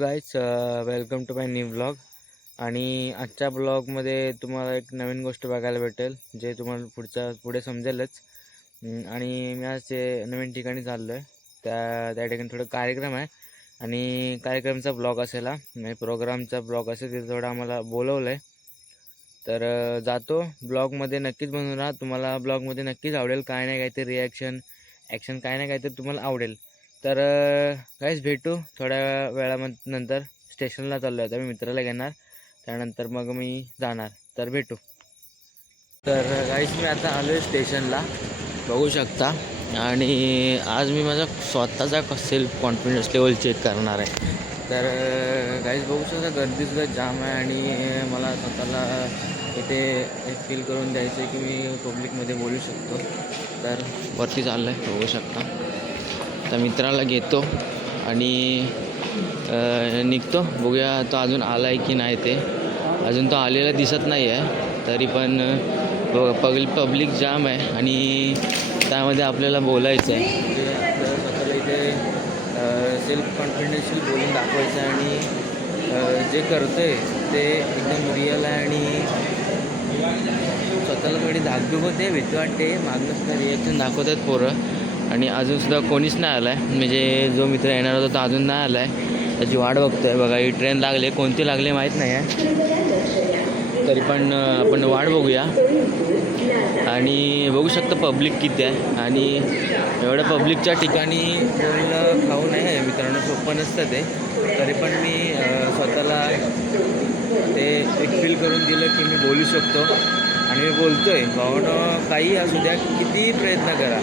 Guys, welcome to my new blog. आणि आजच्या ब्लॉगमध्ये तुम्हाला एक नवीन गोष्ट बघायला भेटेल जे तुम्हाला पुढे समजेलच. आणि मी आज ते नवीन ठिकाणी चाललो आहे. त्या ठिकाणी थोडं कार्यक्रम आहे आणि कार्यक्रमचा ब्लॉग असेल, हा म्हणजे प्रोग्रामचा ब्लॉग असेल. तिथं थोडं आम्हाला बोलवलं आहे, तर जातो. ब्लॉगमध्ये नक्कीच बनवून राहा. तुम्हाला ब्लॉगमध्ये नक्कीच आवडेल. काय नाही काहीतरी रिॲक्शन ॲक्शन काय नाही काहीतरी तुम्हाला आवडेल. तर गाईज भेटू थोड्या वेळानंतर. स्टेशनला चाललो आहे आता, मी मित्राला घेणार, त्यानंतर मग मी जाणार. तर भेटू. तर गाईज मी आता आलो आहे स्टेशनला, बघू शकता. आणि आज मी माझा स्वतःचा सेल्फ कॉन्फिडन्स लेवल चेक करणार आहे. तर गाईज बघू शकता गर्दीसुद्धा जाम आहे आणि मला स्वतःला इथे एक फील करून द्यायचं आहे की मी पब्लिकमध्ये बोलू शकतो. तर वरती चाललं आहे, बघू शकता. तर मित्राला घेतो आणि निघतो. बघूया तो अजून आला आहे की नाही. ते अजून तो आलेला दिसत नाही आहे, तरी पण पब्लिक जाम आहे आणि त्यामध्ये आपल्याला बोलायचं आहे. म्हणजे आपल्याला स्वतःला इथे सेल्फ कॉन्फिडन्शियल बोलून दाखवायचं आहे आणि जे करतो आहे ते एकदम रिअल आहे आणि स्वतःला थोडी धाकधूक होते, भीती वाटते. मागणंसुद्धा रिॲक्शन दाखवत आहेत पोरं आणि अजूनसुद्धा कोणीच नाही आलं आहे. म्हणजे जो मित्र येणार होता तो अजून नाही आला आहे. त्याची वाट बघतो आहे. बघा ही ट्रेन लागली, कोणती लागली माहीत नाही आहे, तरी पण आपण वाट बघूया. आणि बघू शकता पब्लिक किती आहे आणि एवढ्या पब्लिकच्या ठिकाणी बोलणं खाऊ नये आहे मित्रांनो, सोपं नसतं ते. तरी पण मी स्वतःला ते एक फील करून दिलं की मी बोलू शकतो आणि मी बोलतो आहे. भावनं काही असू द्या, कितीही प्रयत्न करा,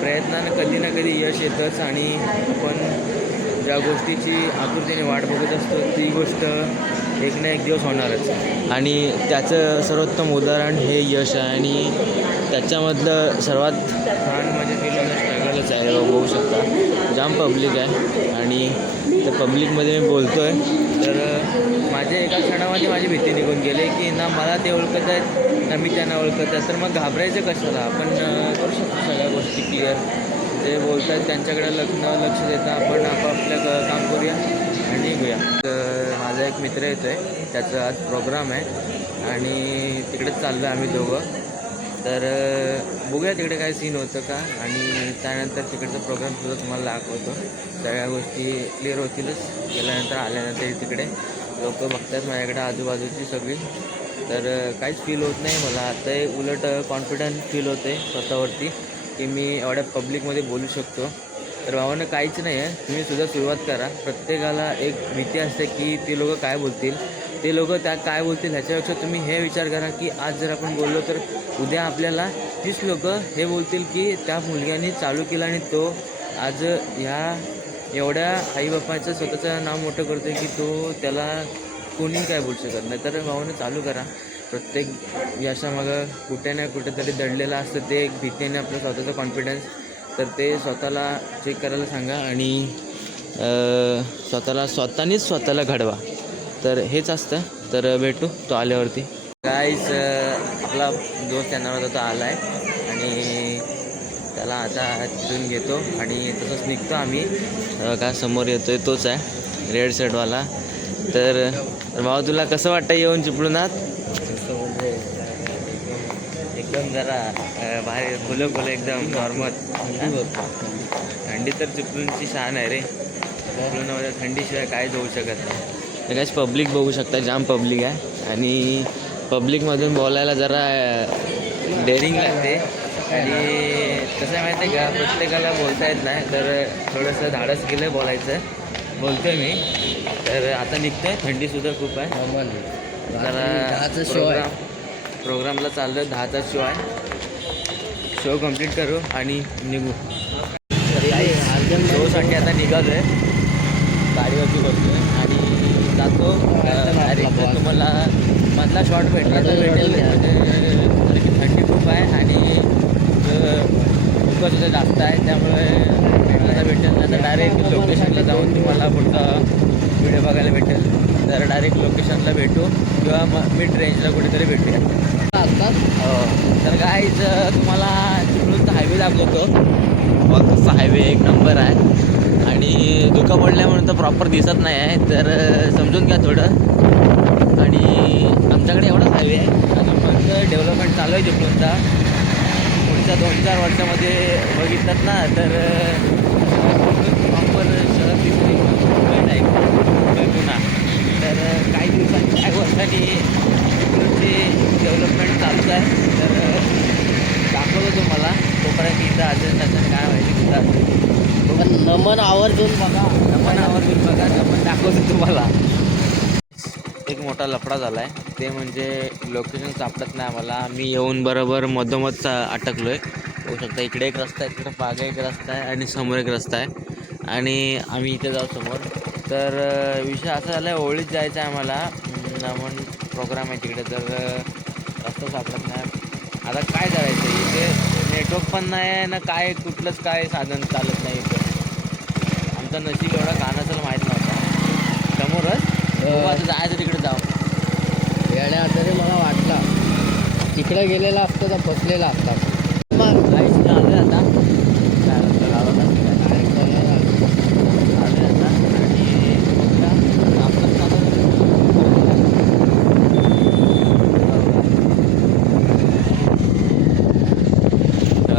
प्रयत्नानं कधी ना कधी यश येतंच. आणि आपण ज्या गोष्टीची आतुरतेने वाट बघत असतो ती गोष्ट एक ना एक दिवस होणारच. आणि त्याचं सर्वोत्तम उदाहरण हे यश आहे आणि त्याच्यामधलं सर्वात छान म्हणजे फील होणं स्ट्रगलच आहे. बघू शकता जाम पब्लिक आहे आणि त्या पब्लिकमध्ये मी बोलतो आहे. तर माझ्या एका क्षणामध्ये माझी भीती निघून गेली की ना मला ते ओळखत आहेत ना मी त्यांना ओळखत आहे. तर मग घाबरायचं कशाला, आपण करू शकतो सगळ्या गोष्टी क्लिअर. जे बोलत आहेत त्यांच्याकडे लक्ष देता आपण आपापल्या काम करूया आणि निघूया. तर माझा एक मित्र येतो आहे, त्याचं आज प्रोग्राम आहे आणि तिकडेच चाललो आहे आम्ही दोघं. तर बघूया तिकडे काय सीन होतं का, आणि त्यानंतर तिकडचा प्रोग्रामसुद्धा तुम्हाला दाखवतो. सगळ्या गोष्टी क्लिअर होतीलच. गेल्यानंतर आल्यानंतर तिकडे लोक बघतात माझ्याकडे आजूबाजूची सगळी. तर काहीच फील होत नाही मला आता, उलट कॉन्फिडंट फील होते स्वतःवरती की मी एवढ्या पब्लिकमध्ये बोलू शकतो. तर भावानं काहीच नाही आहे, तुम्हीसुद्धा सुरुवात करा. प्रत्येकाला एक भीती असते की ते लोक काय बोलतील, ते लोक त्या काय बोलतील ह्याच्यापेक्षा तुम्ही हे विचार करा की आज जर आपण बोललो तर उद्या आपल्याला तीच लोक हे बोलतील की त्या मुलग्याने चालू केलं आणि तो आज ह्या एवढ्या आईबापाचं स्वतःचं नाव मोठं करतो आहे की तो त्याला कोणी काय बोलू शकत नाही. तर भावानं चालू करा. प्रत्येक यशामागं कुठे ना कुठेतरी दडलेलं असतं ते एक भीतीने आपलं स्वतःचं कॉन्फिडन्स. तर ते स्वतःला चेक करायला सांगा आणि स्वतःनीच स्वतःला घडवा. तर हेच असतं. तर भेटू तो आल्यावरती. गाईज आपला दोस्त येणार होता तो आला आहे आणि त्याला आता तिथून घेतो आणि तसंच निघतो आम्ही. का समोर येतो आहे तोच आहे रेड शर्टवाला. तर भाऊ तुला कसं वाटतं येऊन चिपळूणात? एकदम जरा बाहेर खुलं एकदम नॉर्मल. थंडी तर चिपळूणची शान आहे रे. चिपळूणमध्ये थंडीशिवाय काहीच होऊ शकत नाही. तर काहीच पब्लिक बघू शकता, जाम पब्लिक आहे आणि पब्लिकमधून बोलायला जरा डेअरिंग लागते. आणि कसं आहे माहिती आहे का, प्रत्येकाला बोलता येत नाही, तर थोडंसं धाडस केलं बोलायचं. बोलतो आहे मी. तर आता निघतो आहे, थंडीसुद्धा खूप आहे. जरा प्रोग्रामला चाललं, 10चा शो आहे. शो कंप्लीट करू आणि निघू. शोसाठी आता निघालो आहे, गाडीवरती बसतो आहे आणि जातो. डायरेक्ट तुम्हाला मधला शॉट भेटला तर भेटेल. म्हणजे थंडी खूप आहे आणि सुद्धा जास्त आहे, त्यामुळे भेटला भेटेल. नंतर डायरेक्ट लोकेशनला जाऊन तुम्हाला पुढचा व्हिडिओ बघायला भेटेल. तर डायरेक्ट लोकेशनला भेटू किंवा मिड रेंजला कुठेतरी भेटूया. तर गाईज तुम्हाला चिपळूण तुमचा हायवे दाखवतो. बघ तसा हायवे एक नंबर आहे आणि धुकं पडल्यामुळे तर प्रॉपर दिसत नाही आहे, तर समजून घ्या थोडं. आणि आमच्याकडे एवढाच हायवे आहे आणि मग डेव्हलपमेंट चालू आहे तिकडूनचा. पुढच्या 2-4 वर्षामध्ये बघितलं ना तर प्रॉपर शहर दिसते मुंबई टाईप, मुंबई पुन्हा. तर काही दिवसांनी काही वर्षांनी तिकडचे डेव्हलपमेंट चालूच आहे, तर दाखवतो तुम्हाला. तोपर्यंत इथं असेल नसेल काय माहिती कुठं. नमन आवर्जून बघा, नमन दाखवतो तुम्हाला. एक मोठा लफडा झाला आहे, ते म्हणजे लोकेशन सापडत नाही आम्हाला. मी येऊन बरोबर मधोमध अटकलो आहे. होऊ शकता इकडे एक रस्ता आहे, तिकडे मागे एक रस्ता आहे आणि समोर एक रस्ता आहे आणि आम्ही इथे जाऊ समोर. तर विषय असा झाला आहे, होळीत जायचं आहे आम्हाला. नमन प्रोग्राम आहे तिकडे, तर रस्ता सापडत नाही. आता काय करायचं, इथे नेटवर्क पण नाही आहे ना, काय कुठलंच काय साधन चालत नाही इथं. आमचं नशीब एवढा घाण असेल माहीत नव्हता. समोरच आता जायचं तिकडे जाऊ येण्या तरी मला वाटला तिकडे गेलेला असतो तर फसलेला असता. लाईट आलं आता काय गावात आलं आता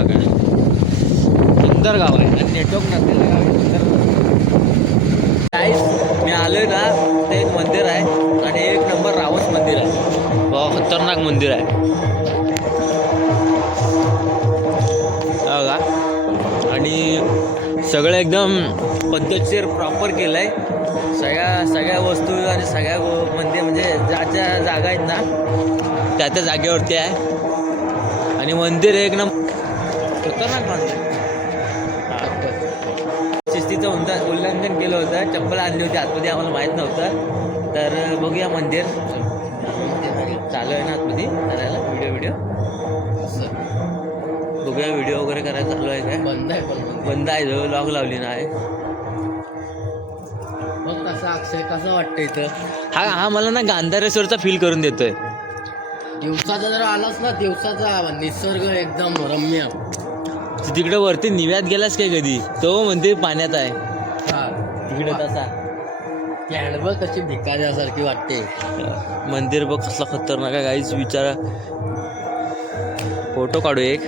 आणि सुंदर गाव आहे आणि नेटवर्क नसलेलं गाव आहे. सुंदर मी आलोय ना, ते एक मंदिर आहे आणि एक नंबर रावस मंदिर आहे. बहुत खतरनाक मंदिर आहे बघा. आणि सगळं एकदम पद्धतशीर प्रॉपर केलं आहे. सगळ्या वस्तू आणि सगळ्या म्हणजे ज्या जागा आहेत ना त्या जागेवरती आहे. आणि मंदिर एक नंबर खतरनाक मंदिर. शिस्तीचं उल्लंघन केलं होतं, चप्पल आणली होती आतमध्ये, आम्हाला माहीत नव्हतं. तर बघूया मंदिर चालू आहे ना आतमध्ये करायला व्हिडिओ बघूया. व्हिडिओ वगैरे करायला चालू आहे काय? बंद आहे जो लॉक लावली नाही. मग कसं वाटतं इथं? हा मला ना गांधारेश्वरचा फील करून देतोय. दिवसाचा जर आलास ना, दिवसाचा निसर्ग एकदम रम्य. तिकडे वरती निव्यात गेलास काय कधी? तो म्हणते पाण्यात आहे तिकडे तसा. कॅन्ड बघ कशी भिकाऱ्यासारखी वाटते. मंदिर बघ कसला खतरनाक आहे काहीच विचारा. फोटो काढू एक.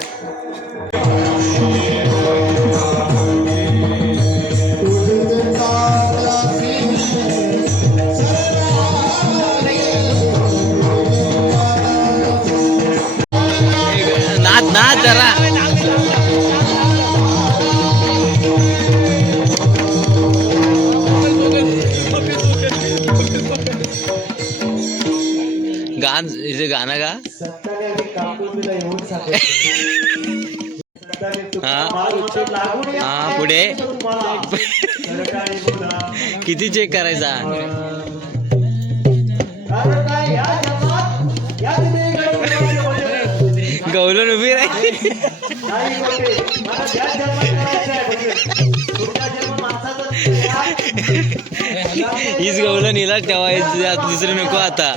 नाच जरा. इथे गाणं का हा पुढे किती चेक करायचा? गवलन उभी राही. हीच गवलन हिला ठेवायची, दुसरी नको आता.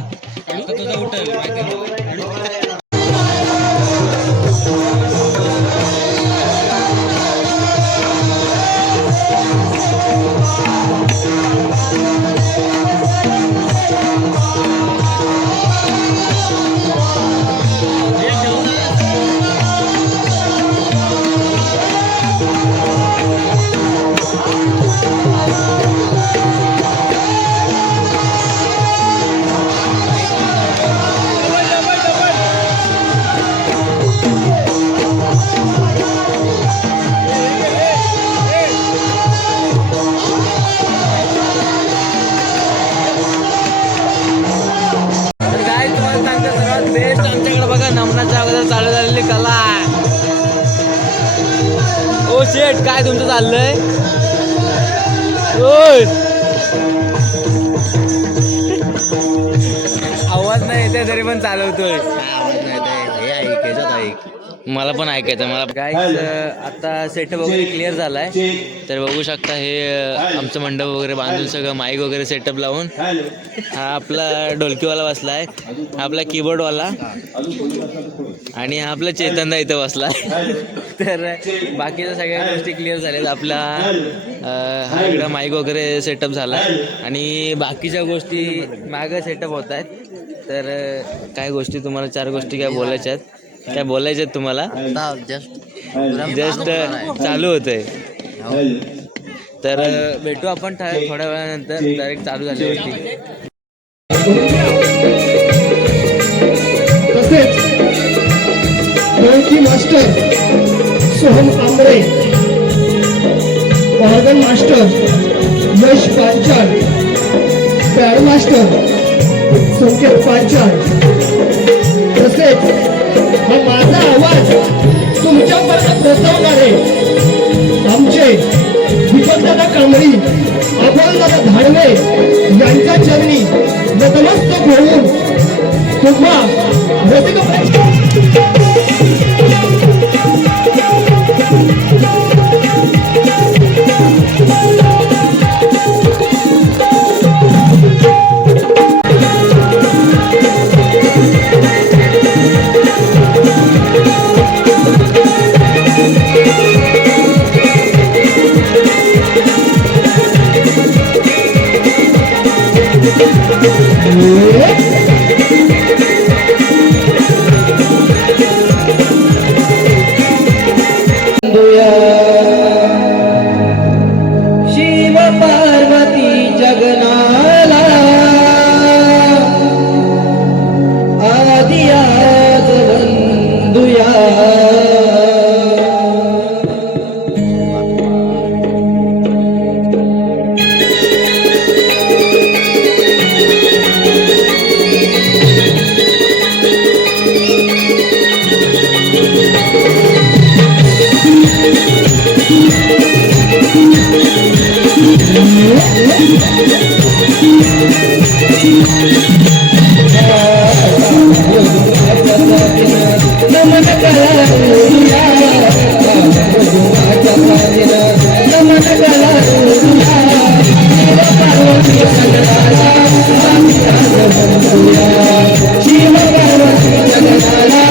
नमनाच्या अगोदर चालू झालेली कला. ओ शेट, काय तुमचं चाललंय? ओय आवाज नाही येते तरी पण चालवतोय. आवाज नाही ऐकायचं. मला पण ऐकायचं. मला गाईज आता सेटअप वगैरे क्लिअर झालाय, तर बघू शकता. हे आमचं मंडप वगैरे बांधून सगळं माईक वगैरे सेटअप लावून. हा आपला ढोलकीवाला बसलाय, आपला कीबोर्डवाला. आणि आपला चेतनदा इथं बसला. तर बाकीच्या सगळ्या गोष्टी क्लिअर झाल्यात. आपला हा इकडं माईक वगैरे सेटअप झाला आणि बाकीच्या गोष्टी मागं सेटअप होत आहेत. तर काय गोष्टी तुम्हाला 4 गोष्टी काय बोलायच्या आहेत, काय बोलायच्या आहेत तुम्हाला? जस्ट चालू होतंय. तर भेटू आपण थोड्या वेळानंतर डायरेक्ट चालू झाल्यावरती. तसेच ढोलकी master Soham Ambre, organ master Yash Panchal, pad master Sanket Panchal, तसेच हा माझा आवाज तुमच्यापर्यंत पोहोचवणारे आमचे दीपकदादा कांबळी, अभयदादा धाडवे यांच्या चरणी नतमस्तक होऊन तुम्हा रसिक शिव पार्वती जगनाला आदि आज वंदुया. नमन कला नमन कला शिव पार्वती जगनाला.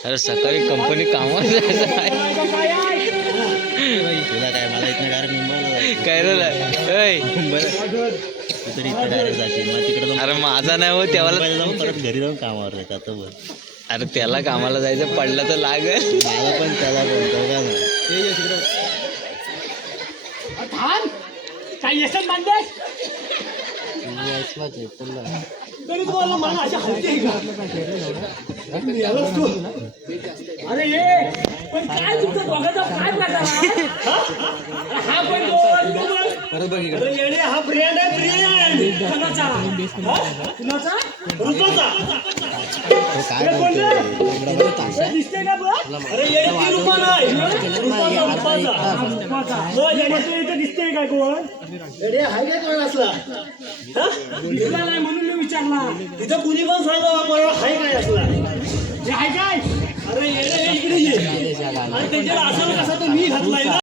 अरे सकाळी कंपनी कामावर जायचं आहे. तुला काय मला इथनं डायरेक्ट मुंबईला काय रे तू तरी इथं डायरेक्ट जाशील मग तिकडे जाऊन अरे माझा नाही हो तेव्हा. मुंबईला जाऊन परत घरी जाऊन कामावर जायचं आता बघ. अरे त्याला कामाला जायचं पडलं तर लागेल. मला पण त्याला बोलतो का ना काय येतात मांडे तरी तुम्हाला मला अशा हलते का अरे ये पण काय तुमचं दोघांचा काय प्रकार हा पण अरे येणे हा ब्रँड आहे ब्रँड कुणाचा कुणाचा रुपाचा दिसते का बघ अरे येणे ती रुपा नाही रुपाचा इथं दिसते काय कोण येणे हाय काय कोण असला दिसला नाही म्हणून मी विचारला तिथं कुणी पण सांगा मला हाय काय असला हाय काय अरे येणे इकडे ये आणि त्याच्याला असं कसा तर मी घातलाय ना